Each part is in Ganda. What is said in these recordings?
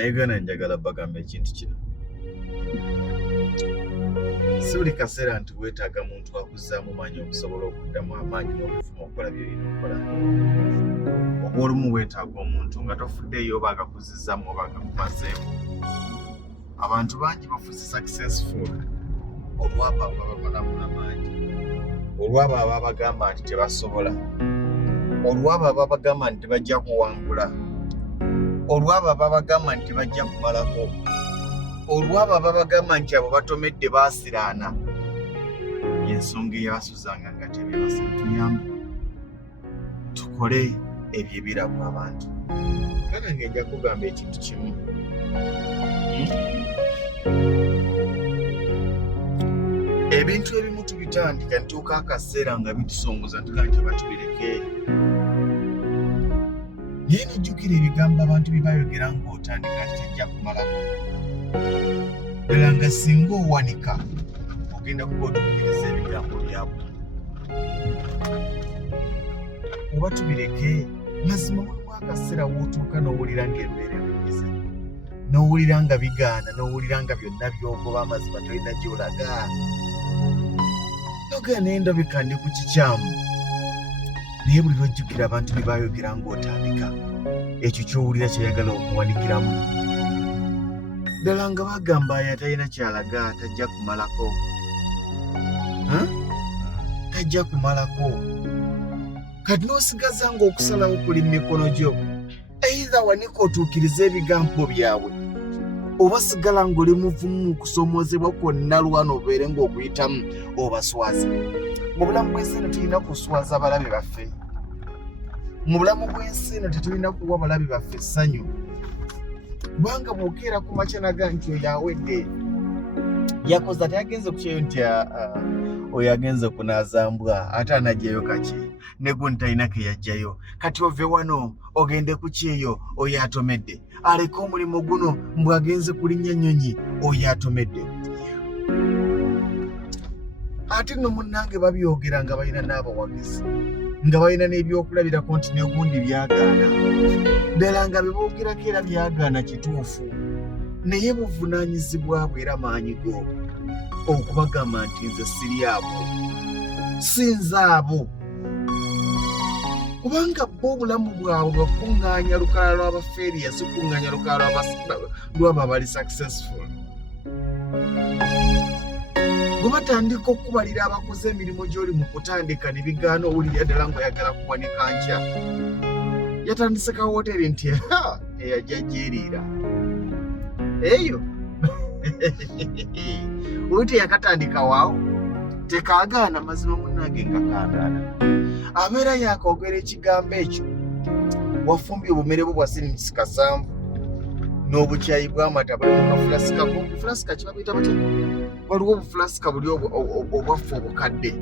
Bannayuganda njagala bagamba ekintu kino. Si buli kaseera nti weetaaga muntu akuzzaamu maanyi okusobola okuddamu amaanyi n'okufuma okukola by'olina okukola. Oba olumu weetaaga omuntu nga tofuddeeyo oba agakuzzizzamu oba agakumazeemu. Abantu bangi bafuuse successful olw'abo ababalamu amaanyi, olw'abo ababagamba nti tebasobola, olw'abo ababagamba nti tebajja kuwangula, olw'abo ababagamba nti tebajja kumalako, olw'abo ababagamba nti abo batomedde baasiraana. Y'ensonga eyabasuzanga nga tebebase. Tuyambe tukole ebyo ebirabwa abantu. Kana ng'ejja kugamba ekintu kimu. Ebintu ebimu tubitandika ntuuka akaseera nga bitusongoza ntuga nti oba tubireke. Naye nejjukira ebigambo abantu bye bayogera ng'otandika nti tajja kumalako. Ddala nga singa owanika ogenda kuba otuukiriza ebigambo byabwe. Oba tubireke, mazima mulimu akaseera w'otuuka n'owulira ng'embeera ebigize, n'owulira nga bigaana, n'owulira nga byonna by'ogoba amazima tolina gy'olaga. Nogaana endabika ndi ku kikyamu. Naye buli lwojjukira abantu bye bayogera ng'otandika, ekyo ky'owulira kyeyagala okuwanikiramu. Ddala nga bagamba atalina kyalaga tajja kumalako. Tajja kumalako. Kati n'osigaza ng'okusalawo kuli mu mikono gyo. Either wanika otuukiriza ebigambo byabwe, oba sigala ng'oli muvumu kusoomoozebwa kwonna lwana obeere ng'okuyitamu obaswaze. Mu bulamu bw'ensi eno tulina kuswaza balabe baffe. Mu bulamu bw'ensi eno tetulina kuwa balabe baffe essanyu. Kubanga bw'okeera ku makya naga nti oyo awedde. Yakoze ate yagenze ku kyeyo nti oyo agenze kunaaza mbwa ate anajjayo kaki. Ne gundi talina ke yajjayo. Kati ove wano ogende ku kyeyo oyo atomedde. Aleke omulimu guno mbw agenze kulinnya nnyonyi oyo atomedde. Ate nno munnange babyogera nga balina n'abawagizi, nga balina n'ebyokulabirako nti n'ogundi byagaana. Ddala nga bye boogerako era byagaana kituufu. Naye buvunaanyizibwa bwe era maanyi go okubagamba nti nze siri abo, sinze abo. Kubanga bo obulamu bwabwe bakuŋŋaanya lukala lw'abafeeriya, si kuŋŋaanya lukala lw'abo abali successful. Bwe batandika okubalira abakoze emirimu gy'oli mu kutandika ne bigaana owulira ddala ng'oyagala kuwanika nkya. Yatandise ka wooteri nti eyajja gy'eriira eyo uti yakatandika waawo tekaagaana. Mazima munnange nga kaagaana. Abeera yakoogera ekigambo ekyo wafumbye obumere bwo bwa sirimisi kasanvu n'obukyayi bw'amata bali mu kafulasika. Obufulasika kye babuyita batya? Waliwo obufulasika buli obwaffe obukadde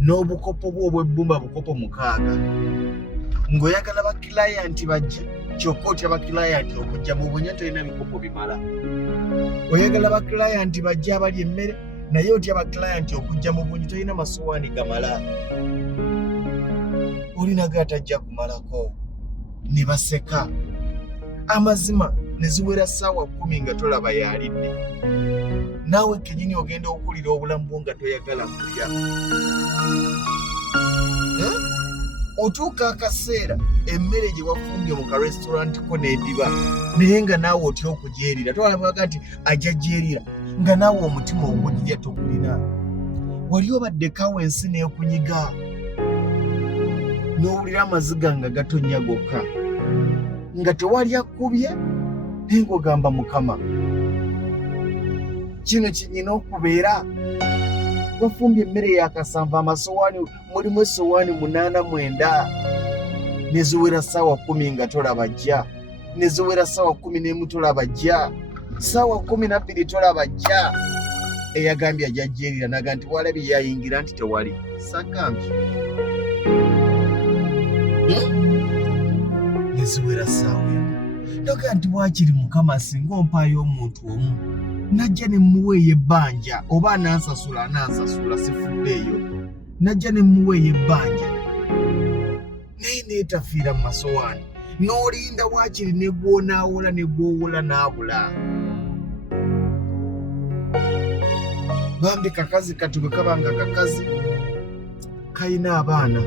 n'obukopo bwo obw'ebbumba bukopo 6 ng'oyagala bakilayanti bajje, kyokka otya bakilayanti okujja mu bunya tolina bikopo bimala. Oyagala bakilayanti bajje abali emmere, naye otya bakilayanti okujja mu bunyi tolina masowaani gamala. Olina gatajja kumalako. Ne baseka. Amazima ne ziwera ssaawa 10 nga tolaba yalidde. Naawe kennyini ogenda okuwulira obulamu bwo nga toyagala kulya. Otuuka akaseera emmere gye wafumbye mu karestaurant ko n'ediba, naye nga naawe otya okugyerira. Tolaba nti ajja gyerira nga naawe omutima ogugirya togulina. Wali obaddeko ensi n'ekunyiga n'owulira amaziga nga gatonnya gokka, nga tewali akkubye naye ng'ogamba Mukama, kino kinyina okubeera. Wafumbye emmere ya kasanvu, amasowaani mulimu essowaani 89 ne ziwera ssaawa 10 nga tolaba jja, ne ziwera ssaawa 11 tolaba jja, ssaawa 12 tolaba jja. Eyagambye ajja gyerira naga nti walabye yayingira nti tewali sakambye. Ne ziwera ssaawa noga nti bwakiri Mukama singa ompaayo omuntu omu najja ne muweeyo ebbanja, oba anansasula sifuddeeyo, najja ne muweeyo ebbanja naye neetafiira mu masowaani n'olinda waakiri ne gw'onaawola ne gw'owola n'abula. Bambi kakazi kati bwe kaba nga kakazi kalina abaana.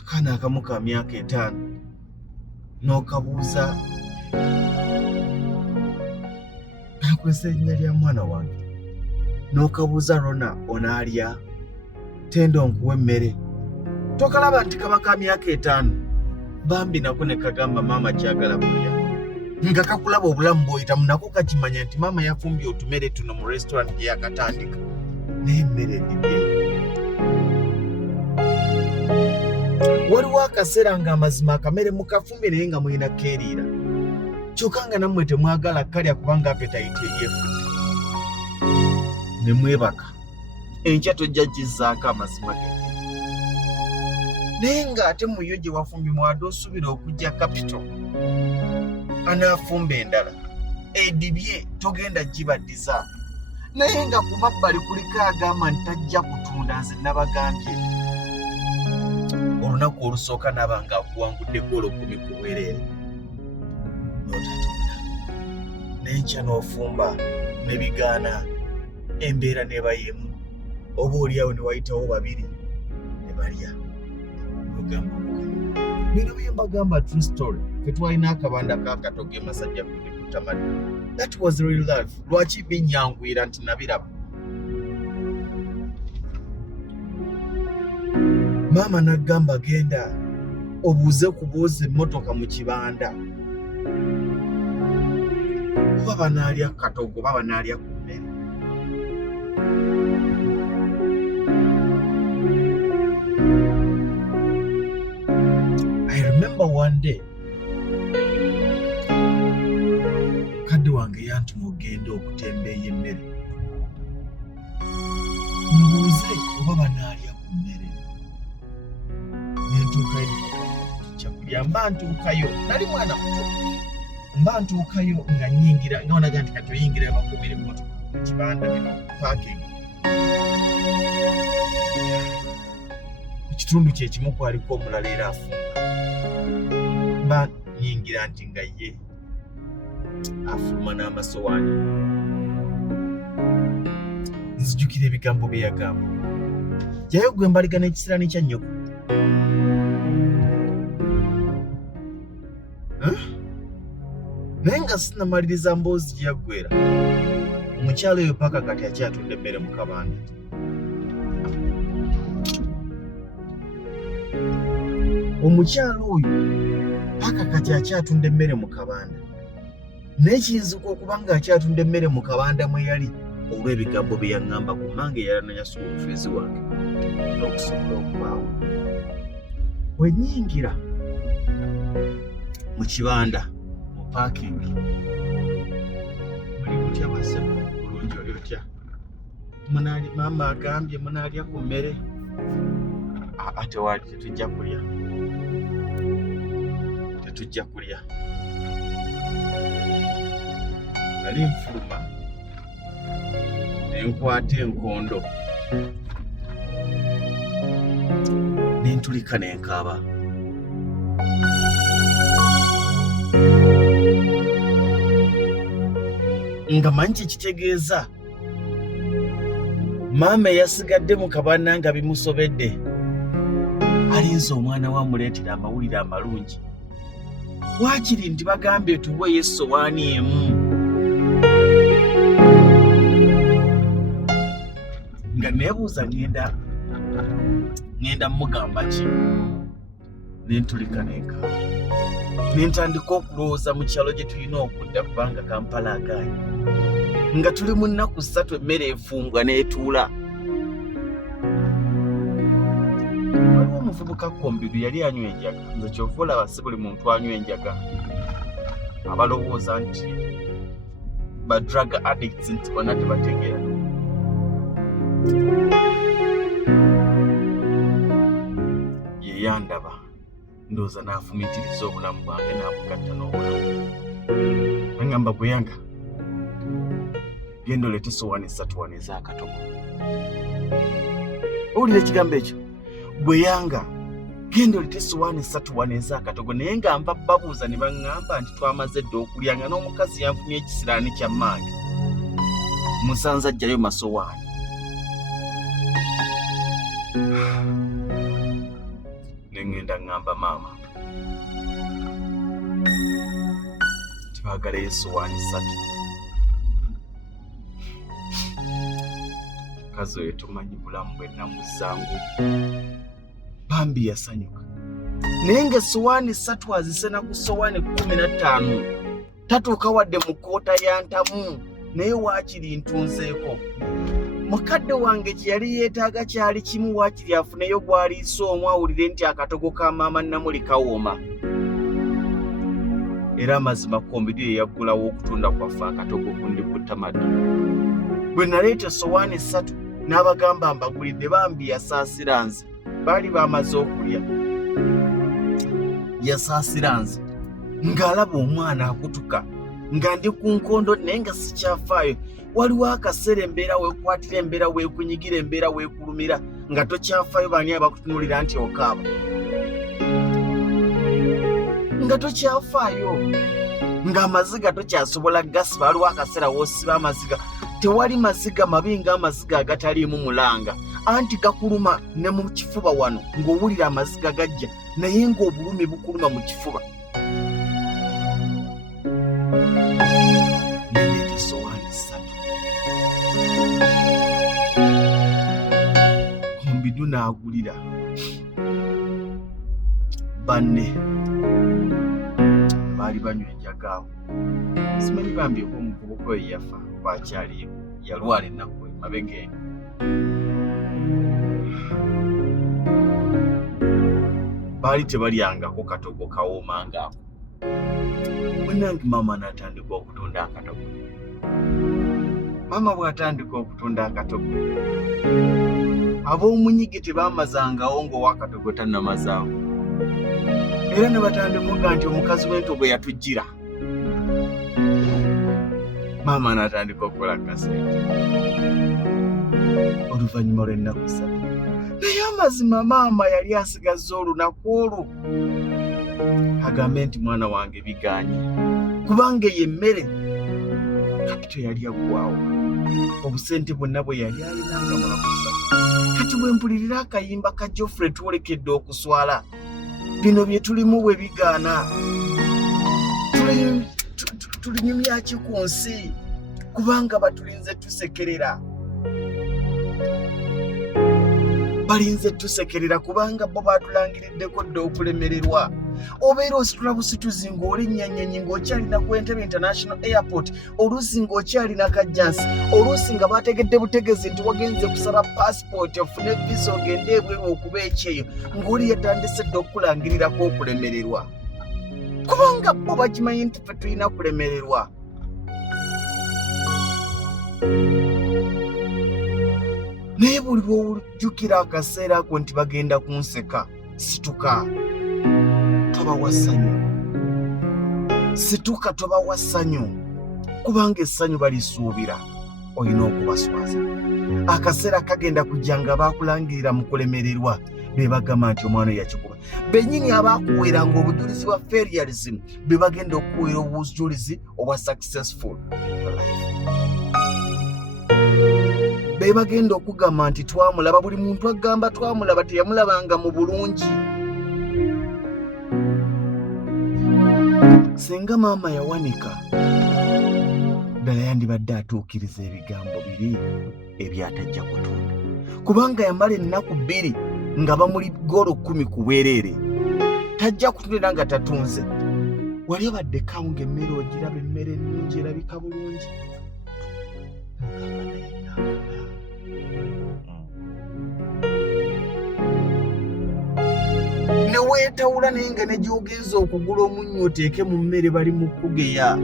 Akaana akamu ka myaka 5 n'okabuuza nakwesa erinnya lya mwana wange, n'okabuuza Rona onaalya tendo nkuwa emmere, tokalaba nti kaba ka myaka 5. Bambi nako ne kagamba maama kyagala kulya, nga kakulaba obulamu bw'oyitamu nako kakimanya nti maama yafumbye otumere tuno mu restaurant gye yakatandika naye emmere endibye. Waliwo akaseera ng'amazima akamere mukafumbe naye nga mulina keeriira, kyokka nga nammwe temwagala kalya kubanga appetite yeefudde. Ne mwebaka enkya tojja gizzaako amazima gennyini, naye ng'ate muyo gye wafumbye mwadde osuubira okujja kapito anaafumba endala edibye togenda gibaddiza, naye nga ku mabbali kuliko agamba nti tajja kutunda. Nze nabagambye olunaku olusooka naba nga akuwangudde ggoolo 10 ku bwereere n'otatunda, n'enkya n'ofumba ne bigaana, embeera n'eba yemu, oba oliawo ne wayitawo babiri ne balya n'ogamba bino bye mbagamba true story. Fe twalina akabanda k'akatoge masajja kutamani. That was real life. Lwaki binyangwira nti nabiraba? Maama n'agamba genda obuuze kubooza emmotoka mu kibanda oba banaalya katogo oba banaalya ku mmere. I remember one day kadde wange yantuma ogenda okutembeeya emmere, mbuuze oba banaalya ku mmere. Nentuukayo tujja kulya, mba ntuukayo nali mwana muto, mba ntuukayo nga nnyingira nga onaga nti kati oyingira bakubira emmotoka mu kibanda bino parking. Ku kitundu kyekimu kwaliko omulala era afumba, mba nnyingira nti nga ye afuluma n'amasowaani. Nzijukira ebigambo bye yagamba, jjayo gwe mbaliga n'ekisirani kya nnyoko. Naye nga sinamaliriza mboozi gye yaggwera, omukyalo oyo paka kati akyatunda emmere mu kabanda. Omukyalo oyo paka kati akyatunda emmere mu kabanda, naye kiyinzika okuba nga akyatunda emmere mu kabanda mwe yali olw'ebigambo bye yaŋŋamba kubanga eyala nayasuwa obufiizi wange n'okusobola okubaawo. Bwe nnyingira mu kibanda mu paakingi, muli mutya basebo bulungi oli otya? Maama agambye munaalya ku mmere. Tewali, tetujja kulya, tetujja kulya. Nali nfuluma ne nkwata enkondo ne ntulika ne nkaaba. Nga manyi kitegeeza maama yasigadde mu kabanda nga bimusobedde, alinze omwana wa muleetera amawulire amalungi. Waakiri nti bagambye tuweeyo essowaani emu. Nga neebuuza ngenda mugamba ki? Ne ntulika n'enkaaba. Ne ntandika okulowooza mu kyalo gye tulina okudda kubanga Kampala agaanyi. Nga tuli mu nnaku 3 emmere efumbwa n'etuula. Waliwo omuvubuka Kombiru yali anywa enjaga. Nze kyova olaba si buli muntu anywa enjaga. Abalowooza nti ba drug addicts nti bonna tebategeera. Ye yandaba ndowooza n'afumiitiriza obulamu bwange n'abugatta n'obulamu. Nangamba Gweyanga, genda oleete essowaani 3 wano ez'akatogo. Owulira ekigambo ekyo? Gweyanga genda olite essowaani 3 wano ez'akatogo naye nga nva babuuza ne baŋŋamba nti twamaze dda okulya nga n'omukazi yanfunye ekisiraani kya mmange musanze ajjayo masowaani. Ne ŋŋenda ŋŋamba maama tibaagalayo essowaani 3. Mukazi oyo tumanyi bulamu bwe namuzzangu. Bambi yasanyuka naye ng'essowaani 3 azisena ku ssowaani 15 tatuuka wadde mu koota ya ntamu naye waakiri ntunzeeko. Mukadde wange kye yali yeetaaga kyali kimu, waakiri afuneyo gw'aliisa omu awulire nti akatogo ka maama Namuli kawooma. Era amazima Kombido ye yaggulawo okutunda kwaffe akatogo ku Ndikuttamadde. Bwe naleeta essowaani 3 n'abagamba mbagulidde, bambi yasaasira nze. Baali bamaze okulya, yasaasira nze ng'alaba omwana akutuka nga ndi ku nkondo naye nga sikyafaayo. Waliwo akaseera embeera weekwatira, embeera weekunyigira, embeera weekulumira nga tokyafaayo baani abakutunuulira nti okaaba, nga tokyafaayo, ng'amaziga tokyasobola gasiba. Waliwo akaseera woosiba amaziga tewali maziga mabi ng'amaziga agataliimu mulanga, anti gakuluma ne mu kifuba wano ng'owulira amaziga gajja naye ng'obulumi bukuluma mu kifuba. Naleeta essowaani 3. Kombido n'agulira banne baali banywa enjagaawo. Simanyi bambi omuvubuka oyo yafa bwakyaliyo, yalwala ennaku emabega eno. Baali tebalyangako katogo kawooma ng'ako. Munnange maama n'atandika okutunda akatogo. Maama bw'atandika okutunda akatogo, ab'omunyige tebaamazangawo ng'ow'akatogo tannamazaawo. Era ne batandika nti omukazi w'entogo yatujjira. Maama n'atandika okukola kasente. Oluvannyuma lw'ennaku 3 naye amazima maama yali asigazza olunaku olwo. Agambe nti mwana wange biganye, kubanga eyo emmere kapito yali aggwawo. Obusente bwonna bwe yali alinanga mulakusa. Kati bwe mpulirira akayimba ka Geoffrey twolekedde okuswala, bino bye tulimu bwe bigaana, tulinyumya ki ku nsi, kubanga batulinze tusekerera. Balinze tusekerera kubanga bo baatulangiriddeko dda okulemererwa. Obeera ositula busituzi ng'olinnyanyanyi ng'okyalina ku Entebbe International Airport, oluusi ng'okyalina kajjansi, oluusi nga baategedde butegezi nti wagenze kusaba passport ofune visa ogende ebweru okuba ekyeyo, ng'oli yatandise dda okukulangirirako okulemererwa, kubanga bo bakimanyi nti ffe tulina kulemererwa. Naye buli lw'ojjukira akaseera ako nti bagenda kunseka, situka toba wa ssanyu. Situka toba wa ssanyu, kubanga essanyu balisuubira, olina okubaswaza. Akaseera kagenda kujja nga baakulangirira mu kulemererwa, be bagamba nti omwana yakikuba. Bennyini abaakuweeranga obujulizi bwa fairyalism be bagenda okuweera obujulizi obwa successful in your life. Be bagenda okugamba nti twamulaba. Buli muntu agamba twamulaba teyamulabanga mu bulungi. Singa maama yawanika ddala yandibadde atuukiriza ebigambo biri ebyatajja kutunda, kubanga yamala ennaku 2 nga bamuli golo 10 ku bwereere. Tajja kutunda nga tatunze. Wali obadde kawunga emmere ogiraba, emmere ennungi erabika bulungi. Ne weetawula naye nga ne gy'ogenza okugula omunnyo oteeke mu mmere bali mu kugeya.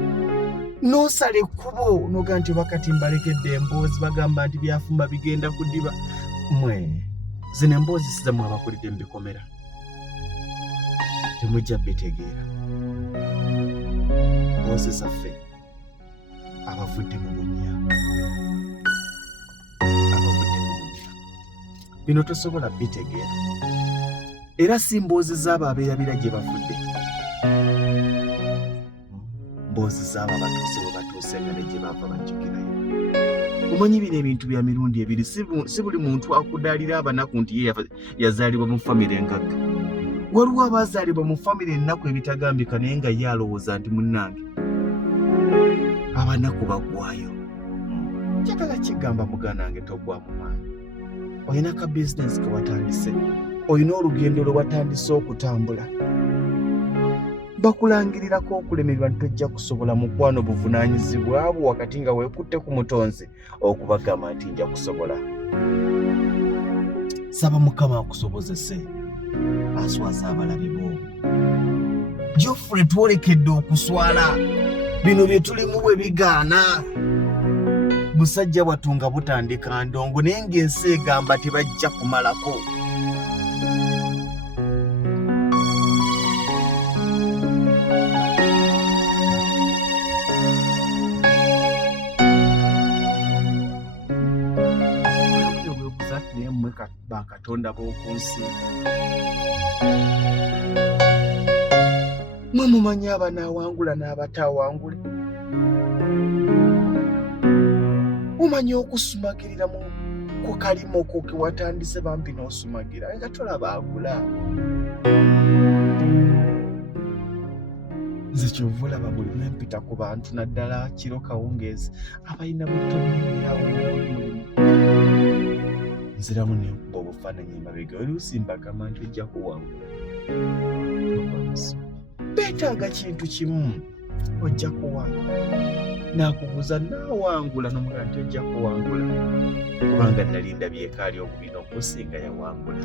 N'osala ekkubo n'oga nti bakati mbalekedde emboozi, bagamba nti byafumba bigenda kudiba. Mwe zino emboozi sizammwe abakulidde mu bikomera, temujja bitegeera. Emboozi zaffe abavudde mu bunnya, abavudde mu bunnya. Bino tosobola bitegeera. era si mboozi z'abo abeerabira gye bavudde, mboozi z'abo abatuuse bwe batuuse nga ne gye bava bajjukirayo. Omanyi bino ebintu bya mirundi ebiri, si buli muntu akudaalira abanaku nti ye yazaalibwa mu famire engagga. Waliwo abaazaalibwa mu famire ennaku ebitagambika naye nga ye alowooza nti munnange abanaku baggwayo. Njagala kigamba muganda wange toggwa mu maanyi. Olina ka bizinesi ke watandise, olina olugendo lwe watandise okutambula. Bakulangirirako okulemererwa ntojja kusobola mukwano buvunaanyizibwa bwo wakati nga weekutte ku mutonzi okubagamba nti nja kusobola. Saba Mukama akusobozese aswaza abalabe bo. Geoffrey twolekedde okuswala, bino bye tulimu bwe bigaana. Busajja bwatunga butandika ndongo naye ng'ensi egamba tebajja kumalako. Bakatonda b'oku nsi mwe mumanyi abanaawangula n'abataawangule. Omanyi okusumagirira ku kalimo ko ke watandise bambi n'osumagira nga tolabaagula. Nze kyova olaba buli lwempita ku bantu naddala kiro kawungeezi abalina butonerawo mulimu. Nziramu n'enkuba obufaananyi emabega oli usimbagamba nti ojja kuwangula. Beetaaga kintu kimu, ojja kuwangula. N'akubuuza naawangula n'omugamba nti ojja kuwangula kubanga nalinda byekaali obubi n'okusinga yawangula.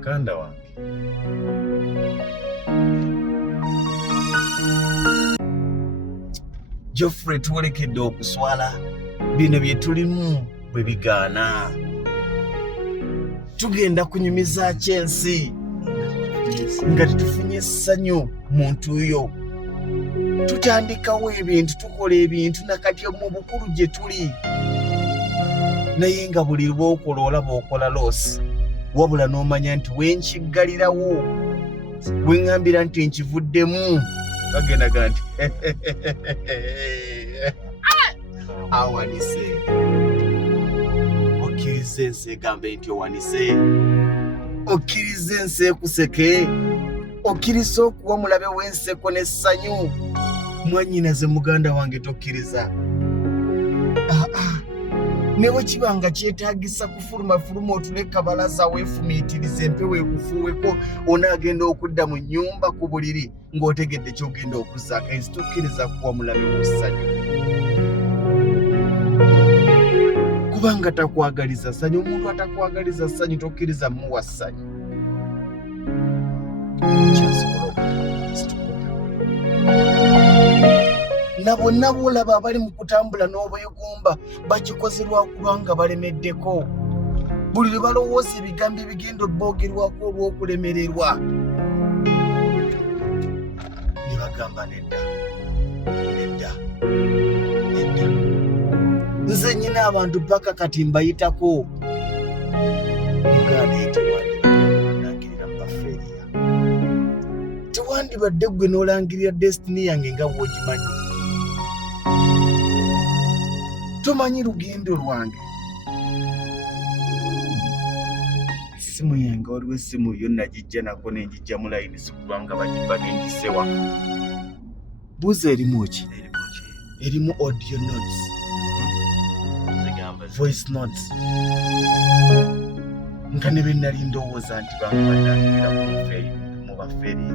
Kanda wange, Geoffrey twolekedde okuswala, bino bye tulimu bwe bigaana. Tugenda kunyumiza kyensi nga tetufunye essanyu muntu yo. Tutandikawo ebintu, tukola ebintu nakati mu bukulu gye tuli, naye nga buli lw'okola olaba okola loosi, wabula n'omanya nti wenkiggalirawo, weŋŋambira nti nkivuddemu bagendaga nti awanise. Okkiriza ensi egambe nti owanise, okkiriza ensi ekuseke, okkiriza okuwa mulabe w'enseko n'essanyu. Mwannyinaze muganda wange tokkiriza. Ne bwe kiba nga kyetaagisa kufulumafuluma otule kabalaza weefumiitirize empewo ekufuuweko onaagenda okudda mu nnyumba ku buliri ng'otegedde ky'ogenda okuzzaako ensi, tokkiriza kuwa mulabe w'essanyu. Kubanga takwagaliza ssanyu. Omuntu atakwagaliza ssanyu tokkiriza muwa ssanyu. Na bonna b'olaba abali mu kutambula n'obwegomba bakikozerwa kubanga balemeddeko. Buli lwe balowooza ebigambo ebigenda obboogerwako olw'okulemererwa ne bagamba nedda. Nze nnyina abantu paka kati mbayitako. Uganda tewandibadde mu bafeeriya, tewandibadde ggwe n'olangirira destiny yange nga bw'ogimanyi. Tomanyi lugendo lwange. Simu yange waliwo essimu yo nagijja nako nenjijja mu layini sikubanga bagiba nenjise waka. Buuza erimu ki? Erimu audio notes, voice notes. Nka ne be nali ndowooza nti bambanangirira mu bafeeri.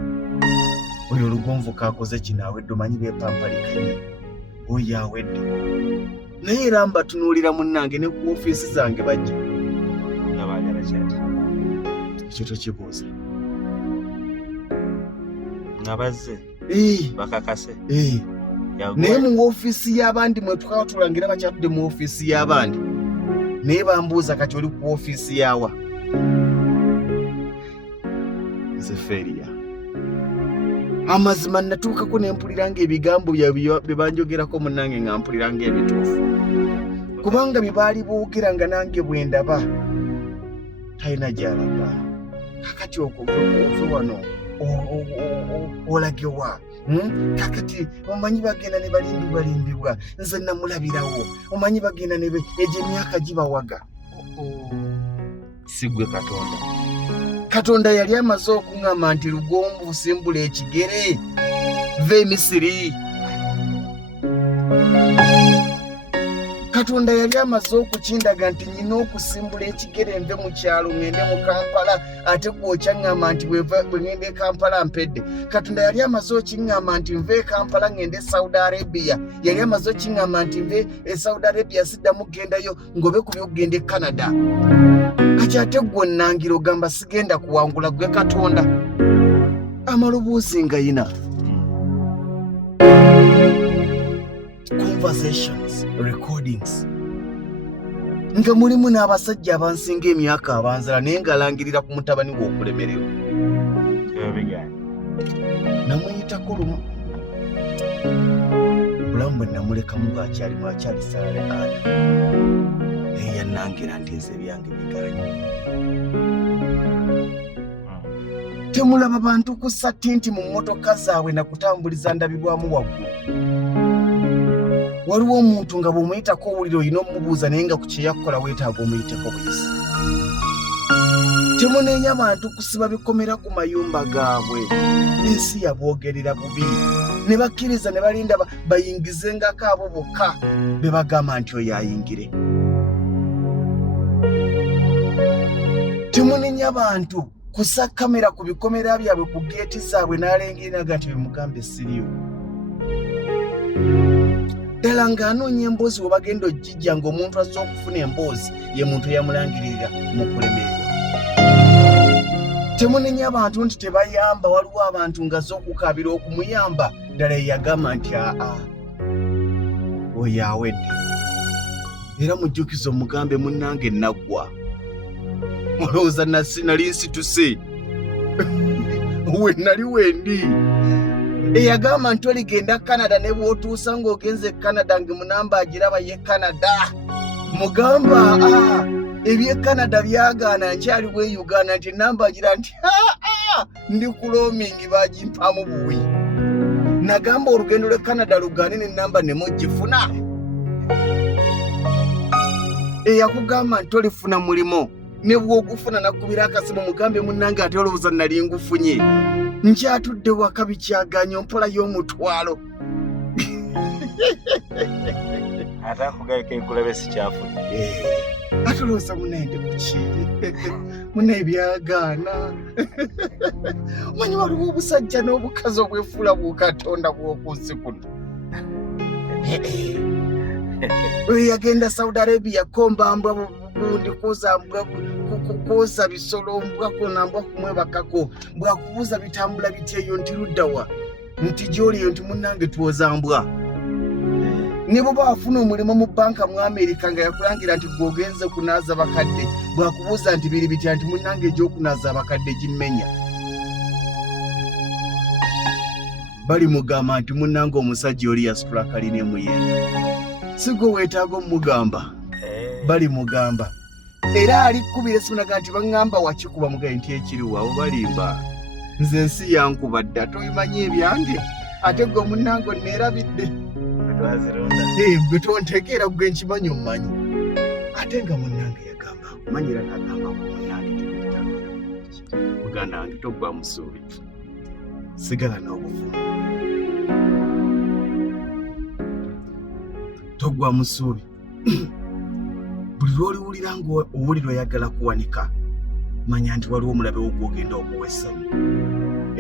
Oyo olugonvu kakoze kino awedde, omanyi beepampalikanye. Oyo awedde. Naye era mbatunuulira munnange ne ku ofiisi zange bajja nga baagala kyati. Ekyo tokibuuza. Nga bazze bakakase. Naye mu ofiisi y'abandi mwe tukaba tulangira bakyatudde mu ofiisi y'abandi, naye bambuuza kati oli ku ofiisi yawa. Nze feeriya. amazima natuukako ne mpulira ng'ebigambo bye banjogerako munnange nga mpulira ng'ebituufu kubanga bye baali boogera nga nange bwe ndaba talina gy'alaga kakati okuve wano olage wa kakati omanyi bagenda ne balimbibwa nze namulabirawo omanyi bagenda ne egyo emyaka gibawaga sigwe katonda yali amaze okuŋŋamba nti lugombu busimbula ekigere ve emisiri katonda yali amaze okukindaga nti nyina okusimbula ekigere nve mu kyalo ŋŋende mu Kampala ate gwokya ŋŋamba nti bwe ŋŋende e Kampala mpedde katonda yali amaze okiŋŋamba nti nve e Kampala ŋŋende Saudi Arabia yali amaze okiŋŋamba nti nve e Saudi Arabia siddamu kugendayo ngobe ku byokugenda e Canada kati ate gwe nnangira ogamba sigenda kuwangula gwe katonda amalobuuzi nga yina conversations recordings nga mulimu n'abasajja abansinga emyaka abanzala naye ng'alangirira ku mutabani w'okulemererwa namuyitako lumu obulamu bwe namulekamu bwakyalimu akyali salale ana naye yannangira nteeza ebyange biganye temulaba bantu ku satinti mu mmotoka zaabwe nakutambuliza ndabibwamu waggulu waliwo omuntu nga bw'omuyitako owulira olina omubuuza naye nga ku kyeyakukola weetaaga omuyiteko buyisi temuneenya abantu kusiba bikomera ku mayumba gaabwe ensi yabwogerera bubi ne bakkiriza ne balinda bayingizengako abo bokka be bagamba nti oyo ayingire temuneenya abantu kusa kamera ku bikomera byabwe ku geeti zaabwe n'alengereraga nti bemugambe siriyo ddala ng'anoonya emboozi we bagenda ogijja ng'omuntu azze okufuna emboozi ye muntu eyamulangirira mu kulemererwa temunenya abantu nti tebayamba waliwo abantu ng'azze okukaabira okumuyamba ddala yeyagamba nti aa oyo awedde era mujjukiza omugambe munnange naggwa olowooza nali nsituse we nali wendi eyagamba nti oligenda Canada ne bw'otuusa ng'ogenze Canada ngemunamba agiraba ye Canada mugamba ebye Canada byagaana nkyaliwo e Uganda nti namba agira nti ndi ku roaming bagimpamu buwi nagamba olugendo lwe Canada lugaane ne namba ne mugifuna eyakugamba nti olifuna mulimo ne bw'ogufuna nakubira akasimu mugambe munnange ate olowooza nali ngufunye nkyatudde waka bikyaganya mpola y'omutwalo ate akugabika enkulabe sikyafudde ate olowooza munaende kuki munaye byagaana omanyi waliwo obusajja n'obukazi obwefuula bw'okatonda bw'okunsi kuno yagenda Saudi Arabia komba mbwa bundi koza mbwa kukoza bisolo mbwa kona mbwa kumwebakako mbwa kubuza bitambula bityeyo nti luddawa nti gy'oliyo nti munnange tuwoza mbwa ne bw'oba wafuna omulimu mu banka mu Amerika nga yakulangira nti gw'ogenze kunaaza bakadde bwakubuuza nti biri bitya nti munnange egy'okunaaza abakadde gimmenya bali mugamba nti munnange omusajja oli yasitula kalina emuyenda sigwe weetaaga omugamba bali mugamba era alikubira simunaga nti baŋŋamba wakikuba mugaye nti ekiriwo abo balimba nze ensi yankuba dda tobimanyi ebyange ate gwe munnange onneerabidde gwe tontegeera gwe nkimanyi omumanyi ate nga munnange yagamba manyira n'agamba ku munnange muganda wange toggwa musuubi sigala n'obuvumu toggwa musuubi buli lw'oliwulira ng'owulira oyagala kuwanika manya nti waliwo omulabe wo gw'ogenda okuwa essanyu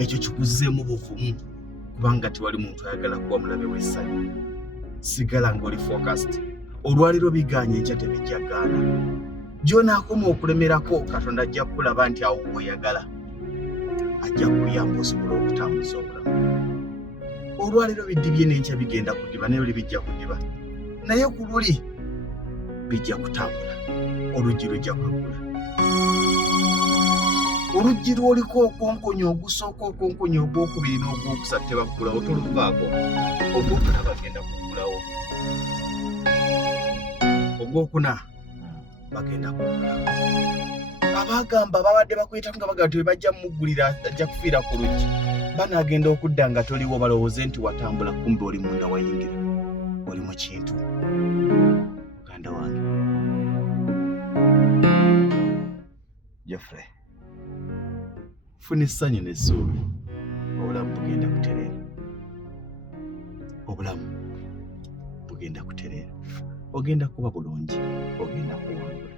ekyo kikuzzeemu buvumu kubanga tiwali muntu ayagala kuwa mulabe w'essanyu sigala ng'oli focused olwaliro biganye enkya tebijjagaana gy'onaakoma okulemerako katonda ajja kukulaba nti awo gw'oyagala ajja kukuyamba osobola okutambuza obulamu olwaliro biddibye n'enkya bigenda kudiba naye oli bijja kudiba naye ku luli bijja kutambula oluggi lujja kwegula oluggi lw'oliko okonkonya ogusooka okonkonya ogwokubiri n'ogwokusatu tebaggulawo toluvaako ogwokuna bagenda kuggulawo ogwokuna bagenda kuggulawo abagamba babadde bakwetamu nga bagamba tebajja muggulira ajja kufiira ku luggi banaagenda okudda nga toliwo balowooze nti watambula kumbe oli munda wayingira oli mu kintu muganda wange Geoffrey funa essanyu n'essuubi obulamu bugenda kutereera obulamu bugenda kutereera ogenda kuba bulungi ogenda kuwangula